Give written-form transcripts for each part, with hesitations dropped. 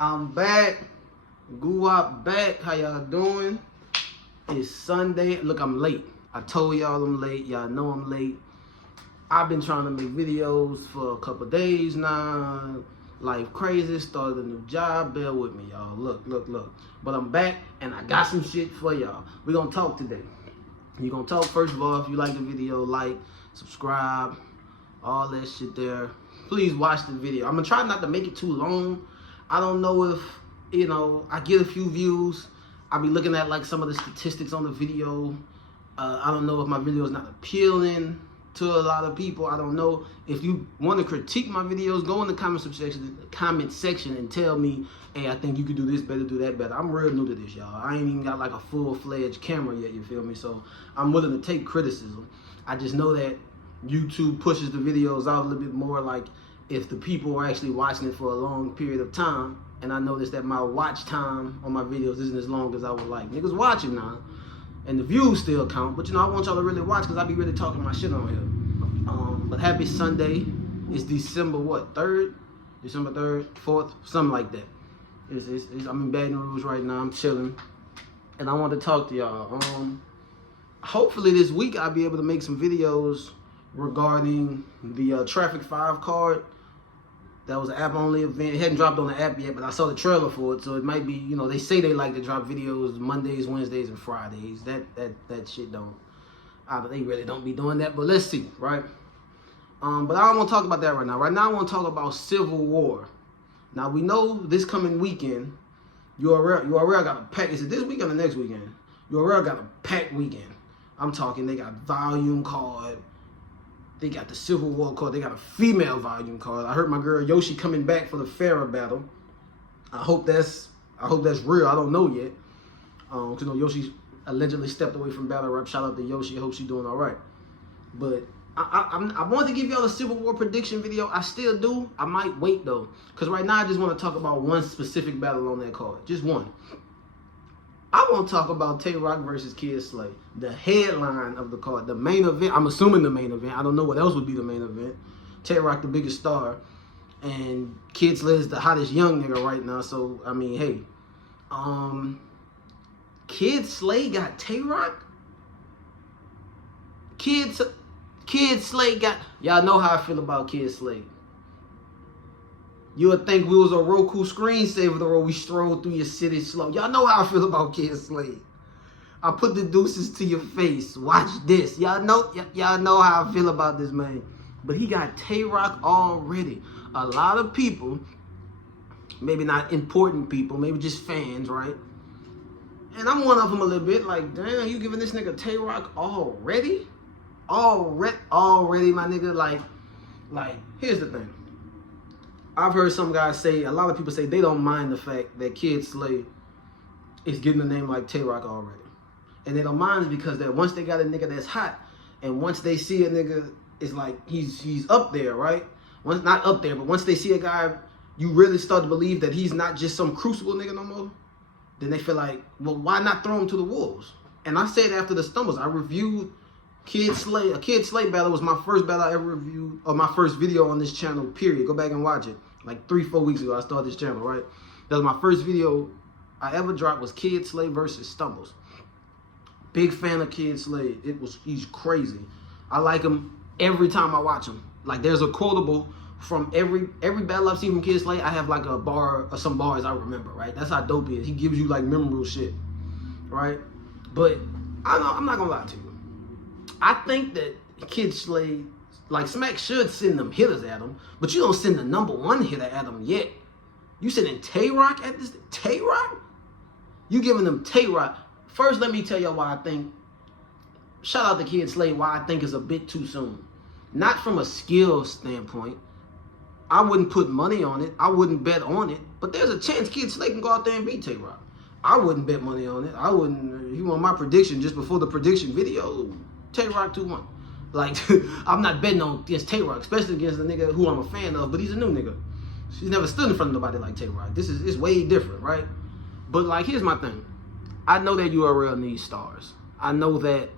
I'm back. Guwap back. How y'all doing? It's Sunday. Look, I'm late. I told y'all I'm late. Y'all know I'm late. I've been trying to make videos for a couple days now. Life crazy. Started a new job. Bear with me, y'all. Look. But I'm back and I got some shit for y'all. We're gonna talk today. You're gonna talk first of all. If you like the video, like, subscribe, all that shit there. Please watch the video. I'm gonna try not to make it too long. I don't know if, I get a few views. I'll be looking at like some of the statistics on the video. I don't know if my video is not appealing to a lot of people. I don't know. If you want to critique my videos, go in the comment section and tell me, hey, I think you could do this better, do that better. I'm real new to this, y'all. I ain't even got like a full-fledged camera yet, you feel me? So I'm willing to take criticism. I just know that YouTube pushes the videos out a little bit more, like if the people are actually watching it for a long period of time. And I noticed that my watch time on my videos isn't as long as I would like. Niggas watching now, and the views still count. But I want y'all to really watch, because I be really talking my shit on here. But happy Sunday. It's December what, 3rd? December 3rd, 4th, something like that. I'm in Baton Rouge right now. I'm chilling, and I want to talk to y'all. Hopefully this week I'll be able to make some videos regarding the Traffic 5 card. That was an app-only event. It hadn't dropped on the app yet, but I saw the trailer for it, so it might be, they say they like to drop videos Mondays, Wednesdays, and Fridays. That shit they really don't be doing that, but let's see, right? But I don't want to talk about that right now. Right now I want to talk about Civil War. Now, we know this coming weekend, URL got a pack. Is it this weekend or next weekend? URL got a packed weekend. I'm talking, they got volume card. They got the Civil War card. They got a female volume card. I heard my girl Yoshi coming back for the Farrah battle. I hope that's real. I don't know yet. Cause Yoshi allegedly stepped away from battle rap. Shout out to Yoshi. I hope she's doing all right. But I wanted to give y'all a Civil War prediction video. I still do. I might wait though, cause right now I just want to talk about one specific battle on that card. Just one. I want to talk about Tay Rock versus Kyd Slade, the headline of the card, the main event. I'm assuming the main event. I don't know what else would be the main event. Tay Rock, the biggest star, and Kyd Slade is the hottest young nigga right now. So I mean, hey, Kyd Slade got Tay Rock. Kyd Slade got. Y'all know how I feel about Kyd Slade. You would think we was a Roku screensaver the road we strolled through your city slow. Y'all know how I feel about Kyd Slade. I put the deuces to your face. Watch this. Y'all know how I feel about this man. But he got Tay Rock already. A lot of people, maybe not important people, maybe just fans, right? And I'm one of them a little bit. Like, damn, you giving this nigga Tay Rock already? Already, my nigga. Like, here's the thing. I've heard some guys say, a lot of people say they don't mind the fact that Kyd Slade is getting a name like Tay Rock already. And they don't mind it because that once they got a nigga that's hot, and once they see a nigga is like, he's up there, right? Not up there, but once they see a guy, you really start to believe that he's not just some crucible nigga no more, then they feel like, well, why not throw him to the wolves? And I said after the stumbles, I reviewed Kyd Slade. A Kyd Slade battle was my first battle I ever reviewed, or my first video on this channel, period. Go back and watch it. Like 3-4 weeks ago, I started this channel, right? That was my first video I ever dropped, was Kyd Slade versus Stumbles. Big fan of Kyd Slade. He's crazy. I like him every time I watch him. Like, there's a quotable from every battle I've seen from Kyd Slade. I have like a bar or some bars I remember, right? That's how dope he is. He gives you like memorable shit, right? But I'm not gonna lie to you. I think that Kyd Slade, like, Smack should send them hitters at him, but you don't send the #1 hitter at him yet. You sending Tay Rock at this? Tay Rock? You giving them Tay Rock. First, let me tell you why I think, shout out to Kyd Slade, why I think it's a bit too soon. Not from a skill standpoint. I wouldn't put money on it. I wouldn't bet on it. But there's a chance Kyd Slade can go out there and beat Tay Rock. I wouldn't bet money on it. I wouldn't. You want my prediction just before the prediction video? Tay Rock 2-1. Like, I'm not betting on against Tay Rock, especially against a nigga who I'm a fan of, but he's a new nigga. He's never stood in front of nobody like Tay Rock. It's way different, right? But like, here's my thing. I know that URL needs stars. I know that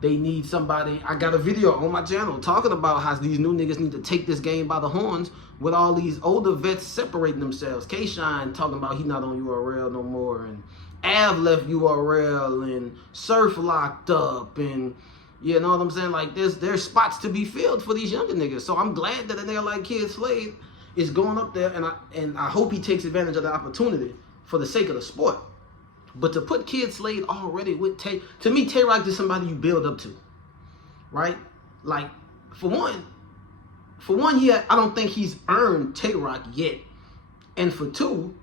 They need somebody. I got a video on my channel talking about how these new niggas need to take this game by the horns with all these older vets separating themselves. K-Shine talking about he not on URL no more, and Av left URL, and Surf locked up, and you know what I'm saying? Like there's spots to be filled for these younger niggas. So I'm glad that a nigga like Kyd Slade is going up there, and I hope he takes advantage of the opportunity for the sake of the sport. But to put Kyd Slade already with Tay, to me, Tay Rock is somebody you build up to, right? Like, for one, I don't think he's earned Tay Rock yet, and for two,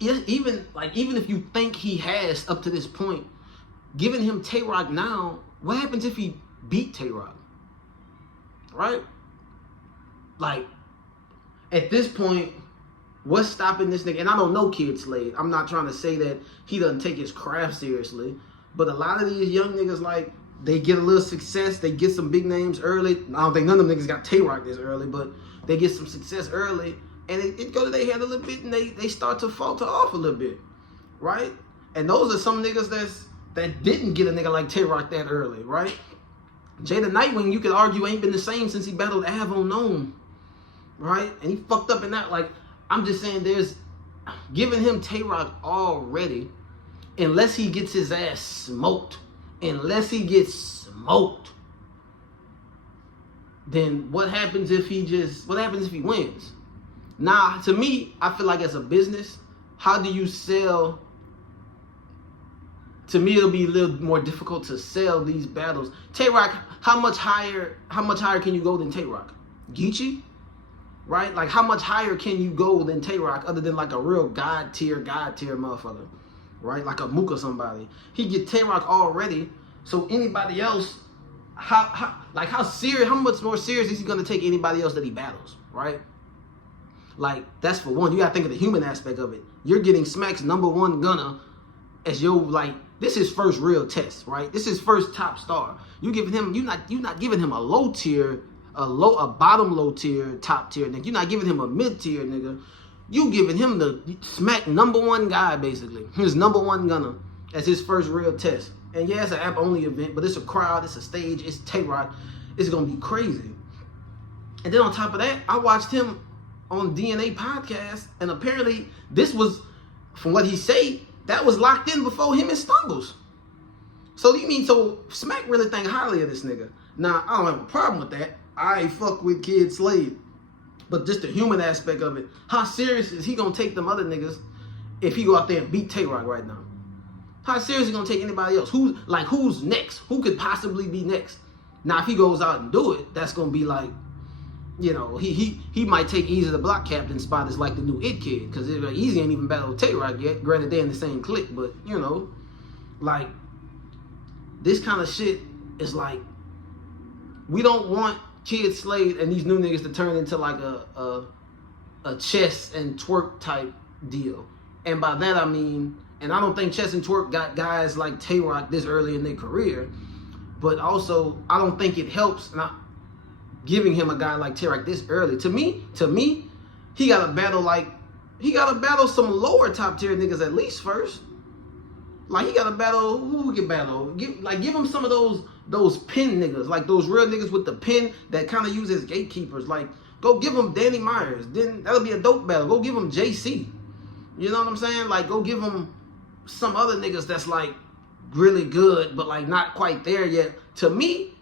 even if you think he has up to this point, giving him Tay Rock now, what happens if he beat Tay Rock, right? Like, at this point, what's stopping this nigga? And I don't know Kyd Slade. I'm not trying to say that he doesn't take his craft seriously. But a lot of these young niggas, like, they get a little success. They get some big names early. I don't think none of them niggas got Tay Rock this early, but they get some success early. And it go to their head a little bit, and they start to falter off a little bit, right? And those are some niggas that didn't get a nigga like Tay Rock that early, right? Jada Nightwing, you could argue, ain't been the same since he battled Av on Gnome, right? And he fucked up in that, like, I'm just saying there's giving him Tay Rock already, unless he gets his ass smoked, then what happens if he wins? Now, to me, I feel like as a business, how do you sell? To me, it'll be a little more difficult to sell these battles. Tay Rock, how much higher can you go than Tay Rock? Geechee? Right? Like, how much higher can you go than Tay Rock other than like a real god tier motherfucker? Right? Like a Mook or somebody. He get Tay Rock already, so anybody else, how much more serious is he gonna take anybody else that he battles? Right? Like, that's for one. You gotta think of the human aspect of it. You're getting Smack's #1 gunner as your, like, this is first real test, right? This is first top star. You're not giving him a low tier, a bottom low tier, top tier nigga. You're not giving him a mid tier nigga. You giving him the Smack #1 guy, basically. His #1 gunner as his first real test. And yeah, it's an app only event, but it's a crowd, it's a stage, it's Tay Rock. It's gonna be crazy. And then on top of that, I watched him on DNA podcast, and apparently this was, from what he say, that was locked in before him and Stumbles. So Smack really think highly of this nigga. Now, I don't have a problem with that. I fuck with Kyd Slade. But just the human aspect of it, how serious is he gonna take them other niggas if he go out there and beat Tay Rock right now? How serious is he gonna take anybody else? Who's next? Who could possibly be next? Now, if he goes out and do it, that's gonna be like, you know, he might take Easy the Block Captain spot as like the new It Kid, because Easy ain't even battled Tay Rock yet. Granted, they're in the same clique, but you know, like, this kind of shit is like, we don't want Kyd Slade and these new niggas to turn into like a chess and twerk type deal. And by that I mean, and I don't think chess and twerk got guys like Tay Rock this early in their career, but also I don't think it helps not giving him a guy like Tay Rock this early. To me, he gotta battle some lower top tier niggas at least first. Like, he gotta battle, who we can battle? Give him some of those pin niggas, like those real niggas with the pin that kind of use as gatekeepers. Like, go give him Danny Myers, then that'll be a dope battle. Go give him JC. You know what I'm saying? Like, go give him some other niggas that's like really good, but like not quite there yet. To me,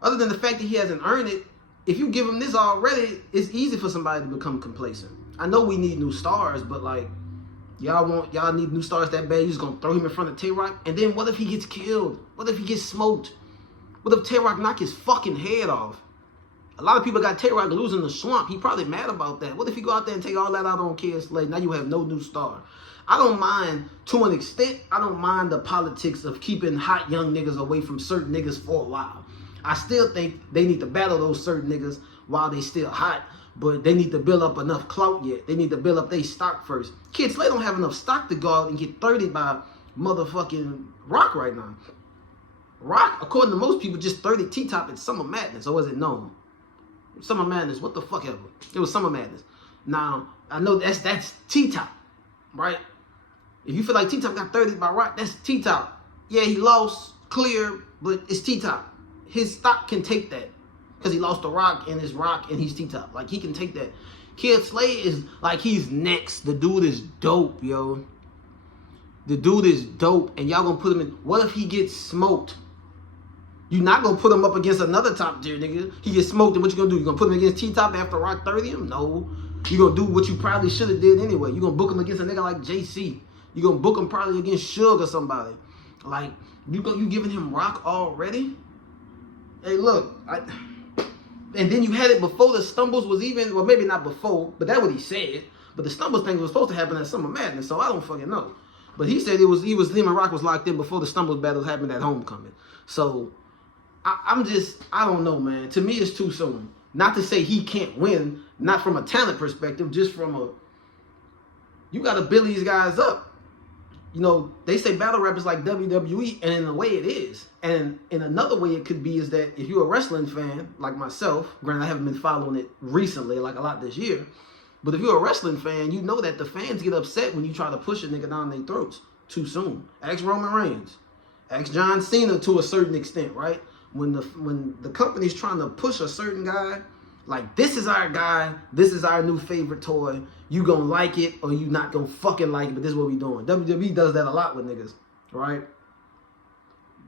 other than the fact that he hasn't earned it, if you give him this already, it's easy for somebody to become complacent. I know we need new stars, but like, y'all need new stars that bad. You just gonna throw him in front of Tay Rock? And then what if he gets killed? What if he gets smoked? What if Tay Rock knock his fucking head off? A lot of people got Tay Rock losing the swamp. He probably mad about that. What if he go out there and take all that out on Kyd Slade? Now you have no new star. I don't mind, to an extent, I don't mind the politics of keeping hot young niggas away from certain niggas for a while. I still think they need to battle those certain niggas while they still hot, but they need to build up enough clout yet. They need to build up their stock first. Kyd Slade don't have enough stock to go out and get 30 by motherfucking Rock right now. Rock, according to most people, just 30 T-Top at Summer Madness, or was it known? Summer Madness, what the fuck ever. It was Summer Madness. Now, I know that's T-Top, right? If you feel like T-Top got 30 by Rock, that's T-Top. Yeah, he lost, clear, but it's T-Top. His stock can take that because he lost the Rock and his Rock and he's T-Top. Like, he can take that. Kyd Slade is like, he's next. The dude is dope, yo. The dude is dope, and y'all gonna put him in. What if he gets smoked? You're not gonna put him up against another top tier nigga. He gets smoked, and what you gonna do? You gonna put him against T-Top after Rock 30 him? No. You gonna do what you probably should have did anyway. You gonna book him against a nigga like JC. You gonna book him probably against Suge or somebody. Like, you giving him Rock already? Hey, look, and then you had it before the Stumbles was even, well, maybe not before, but that's what he said. But the Stumbles thing was supposed to happen at Summer Madness, so I don't fucking know. But he said him and Rock was locked in before the Stumbles battles happened at Homecoming. So I don't know, man. To me, it's too soon. Not to say he can't win, not from a talent perspective, just from you got to build these guys up. You know, they say battle rap is like WWE, and in a way it is. And in another way it could be is that if you're a wrestling fan, like myself, granted I haven't been following it recently, like a lot this year, but if you're a wrestling fan, you know that the fans get upset when you try to push a nigga down their throats too soon. Ask Roman Reigns. Ask John Cena to a certain extent, right? When the company's trying to push a certain guy, like, this is our guy, this is our new favorite toy, you gonna like it or you not gonna fucking like it, but this is what we doing. WWE does that a lot with niggas, right?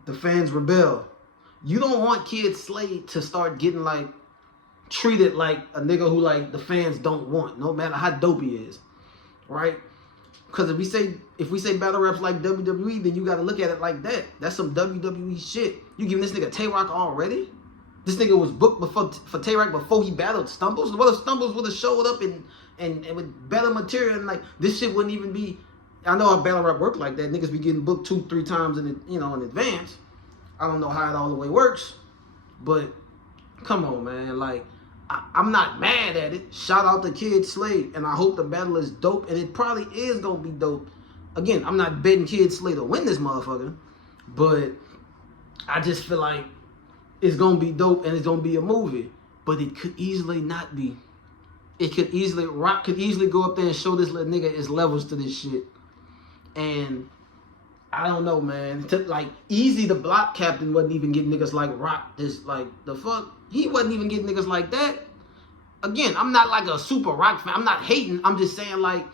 The fans rebel. You don't want Kyd Slade to start getting, like, treated like a nigga who, like, the fans don't want, no matter how dope he is, right? Because if we say battle raps like WWE, then you got to look at it like that. That's some WWE shit. You giving this nigga Tay-Rock already? This nigga was booked for Tay-Rock before he battled Stumbles. What if Stumbles would have showed up and with better material, and like this shit wouldn't even be? I know how battle rap work like that. Niggas be getting booked 2-3 times in advance. I don't know how it all the way works, but come on, man. Like, I'm not mad at it. Shout out to Kyd Slade, and I hope the battle is dope, and it probably is gonna be dope. Again, I'm not betting Kyd Slade to win this motherfucker, but I just feel like it's gonna be dope and it's gonna be a movie. But it could easily not be. Rock could easily go up there and show this little nigga his levels to this shit. And I don't know, man. Like, Easy the Block Captain wasn't even getting niggas like Rock. This, like, the fuck? He wasn't even getting niggas like that. Again, I'm not like a super Rock fan. I'm not hating. I'm just saying, like,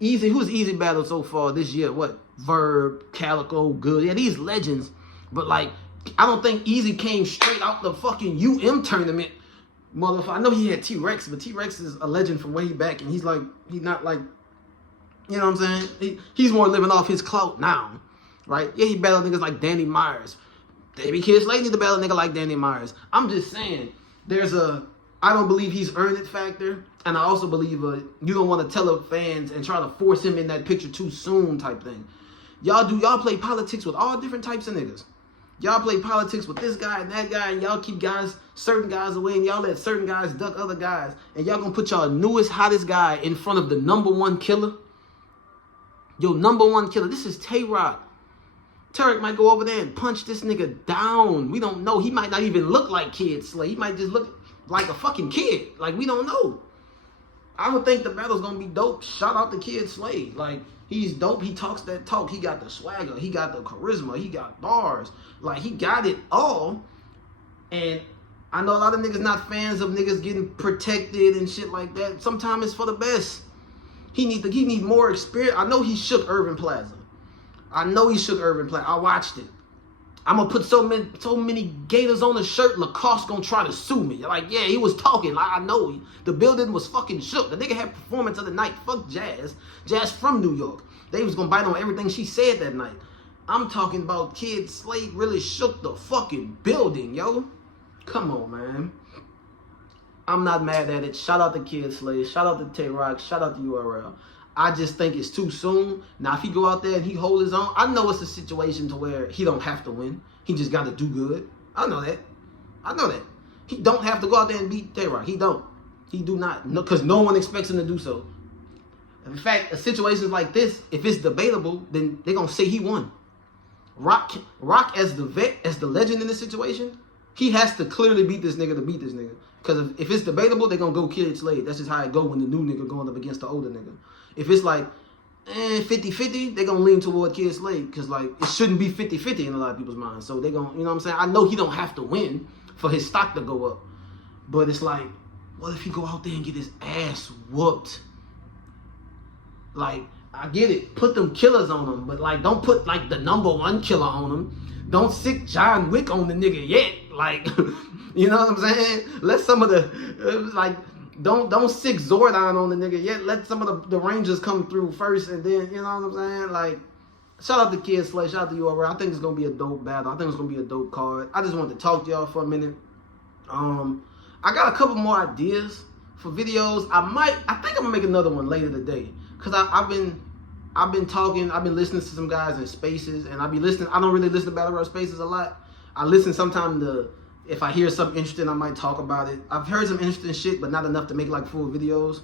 Easy. Who's Easy battled so far this year? What? Verb, Calico, Good. Yeah, these legends. But, like, I don't think Easy came straight out the fucking tournament, motherfucker. I know he had T-Rex, but T-Rex is a legend from way back, and he's not like, you know what I'm saying? He's more living off his clout now, right? Yeah, he battled niggas like Danny Myers. Maybe Kyd Slade need to battle a nigga like Danny Myers. I'm just saying, I don't believe he's earned it factor, and I also believe you don't want to tell the fans and try to force him in that picture too soon type thing. Y'all play politics with all different types of niggas. Y'all play politics with this guy and that guy, and y'all keep certain guys away, and y'all let certain guys duck other guys, and y'all gonna put y'all newest, hottest guy in front of the #1 killer? Yo, #1 killer. This is Tay-Rock. Tay-Rock might go over there and punch this nigga down. We don't know. He might not even look like Kyd Slade. He might just look like a fucking kid. Like, we don't know. I don't think the battle's gonna be dope. Shout out to Kyd Slade. Like, he's dope. He talks that talk. He got the swagger. He got the charisma. He got bars. Like, he got it all. And I know a lot of niggas not fans of niggas getting protected and shit like that. Sometimes it's for the best. He need more experience. I know he shook Irving Plaza. I watched it. I'm gonna put so many gators on the shirt, Lacoste gonna try to sue me. Like, yeah, he was talking. Like, I know. The building was fucking shook. The nigga had performance of the night. Fuck Jazz. Jazz from New York. They was gonna bite on everything she said that night. I'm talking about Kyd Slade really shook the fucking building, yo. Come on, man. I'm not mad at it. Shout out to Kyd Slade. Shout out to Tay-Rock. Shout out to URL. I just think it's too soon. Now, if he go out there and he hold his own, I know it's a situation to where he don't have to win. He just got to do good. I know that. He don't have to go out there and beat Tay-Rock. He don't. He do not. No, because no one expects him to do so. In fact, in situations like this, if it's debatable, then they're going to say he won. Rock as the vet, as the legend in this situation, he has to clearly beat this nigga to beat this nigga. Because if it's debatable, they're going to go Kyd Slade. That's just how it go when the new nigga going up against the older nigga. If it's like, 50-50, they're gonna lean toward Kyd Slade, because like it shouldn't be 50-50 in a lot of people's minds. So they're gonna, you know what I'm saying? I know he don't have to win for his stock to go up. But it's like, what if he go out there and get his ass whooped? Like, I get it, put them killers on him, but like don't put like the #1 killer on him. Don't sick John Wick on the nigga yet. Like, you know what I'm saying? Let some of the like don't sick Zordon on the nigga yet. Let some of the Rangers come through first, and then, you know what I'm saying? Like, shout out to Kyd Slade, shout out to you over. I think it's gonna be a dope battle. I think it's gonna be a dope card. I just wanted to talk to y'all for a minute. I got a couple more ideas for videos. I think I'm gonna make another one later today, cause I've been talking, I've been listening to some guys in Spaces, and I don't really listen to Battle Royale Spaces a lot. I listen sometimes to, if I hear something interesting, I might talk about it. I've heard some interesting shit, but not enough to make like full videos.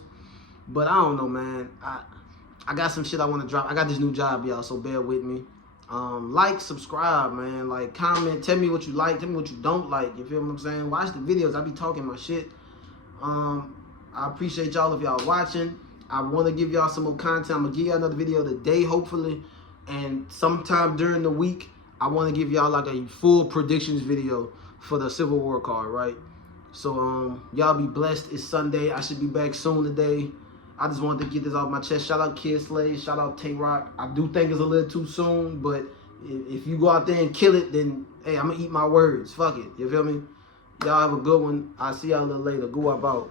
But I don't know, man. I got some shit I want to drop. I got this new job, y'all, so bear with me. Like, subscribe, man. Like, comment, tell me what you like, tell me what you don't like. You feel what I'm saying? Watch the videos. I be talking my shit. I appreciate y'all if y'all watching. I want to give y'all some more content. I'm going to give y'all another video today, hopefully. And sometime during the week, I want to give y'all like a full predictions video for the Civil War card, right? So, y'all be blessed. It's Sunday. I should be back soon today. I just wanted to get this off my chest. Shout out Kyd Slade. Shout out Tay-Rock. I do think it's a little too soon, but if you go out there and kill it, then, hey, I'm going to eat my words. Fuck it. You feel me? Y'all have a good one. I'll see y'all a little later. Go up out.